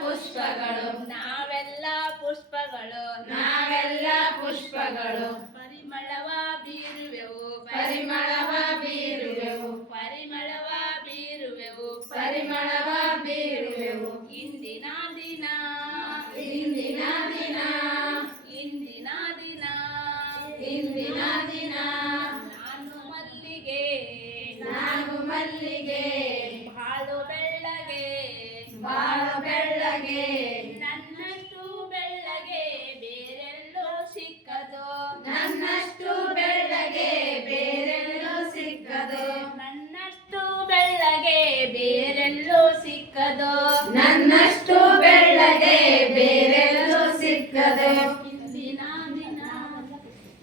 ಪುಷ್ಪಗಳು ನಾವೆಲ್ಲ ಪುಷ್ಪಗಳು ನಾವೆಲ್ಲ ಪುಷ್ಪಗಳು ಪರಿಮಳವ ಬೀರುವೆವು ಪರಿಮಳವ ಬೀರುವೆವು ಪರಿಮಳವ ಬೀರುವೆವು ಪರಿಮಳವ ಬೀರುವೆವು ಇಂದಿನ ದಿನ ಇಂದಿನ ದಿನ ಇಂದಿನ ದಿನ ಇಂದಿನ ದಿನ ನಾನು ಮಲ್ಲಿಗೆ ನಾನು ಮಲ್ಲಿಗೆ ಬಾಳು ಬೆಳ್ಳಗೆ ಬಾಳು ಬೆಳ್ಳಗೆ ನನ್ನಷ್ಟು ಬೆಳ್ಳಗೆ ಬೇರೆಲ್ಲೋ ಸಿಕ್ಕದು ನನ್ನಷ್ಟು ಬೆಳ್ಳಗೆ ಬೇರೆಲ್ಲೂ ಸಿಕ್ಕದು ನನ್ನಷ್ಟು ಬೆಳ್ಳಗೆ ಬೇರೆಲ್ಲೋ ಸಿಕ್ಕದು ನನ್ನಷ್ಟು ಬೆಳ್ಳಗೆ ಬೇರೆಲ್ಲೂ ಸಿಕ್ಕದು ಇಂದಿನ ದಿನ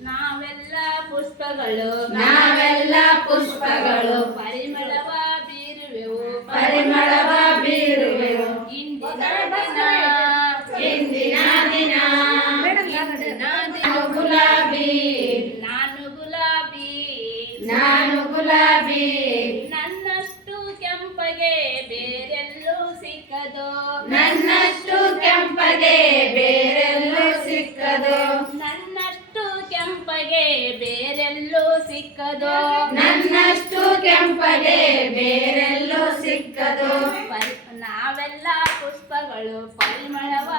ನಾವೆಲ್ಲ ಪುಷ್ಪಗಳು ನಾವೆಲ್ಲ ಪುಷ್ಪಗಳು ಪರಿಮಳವ ಬೀರುವೆವು ಪರಿಮಳವ ಬೀರುವೆವು ಇಂದಿನ ದಿನ ಇಂದಿನ ದಿನ ಇಂದಿನ ದಿನ ಗುಲಾಬಿ ನಾನು ಗುಲಾಬಿ ನಾನು ಗುಲಾಬಿ ನನ್ನಷ್ಟು ಕೆಂಪಗೆ ಬೇರೆಲ್ಲೂ ಸಿಕ್ಕದು ನನ್ನಷ್ಟು ಕೆಂಪಗೆ ಬೇರೆಲ್ಲೂ ಸಿಕ್ಕದು ನನ್ನಷ್ಟು ಕೆಂಪಗೆ ಬೇರೆಲ್ಲೂ ಸಿಕ್ಕದು ನನ್ನಷ್ಟು ಕೆಂಪಗೆ ಬೇರೆಲ್ಲೂ ಸಿಕ್ಕದು ನಾವೆಲ್ಲ ಪುಷ್ಪಗಳು ಪರಿಮಳವ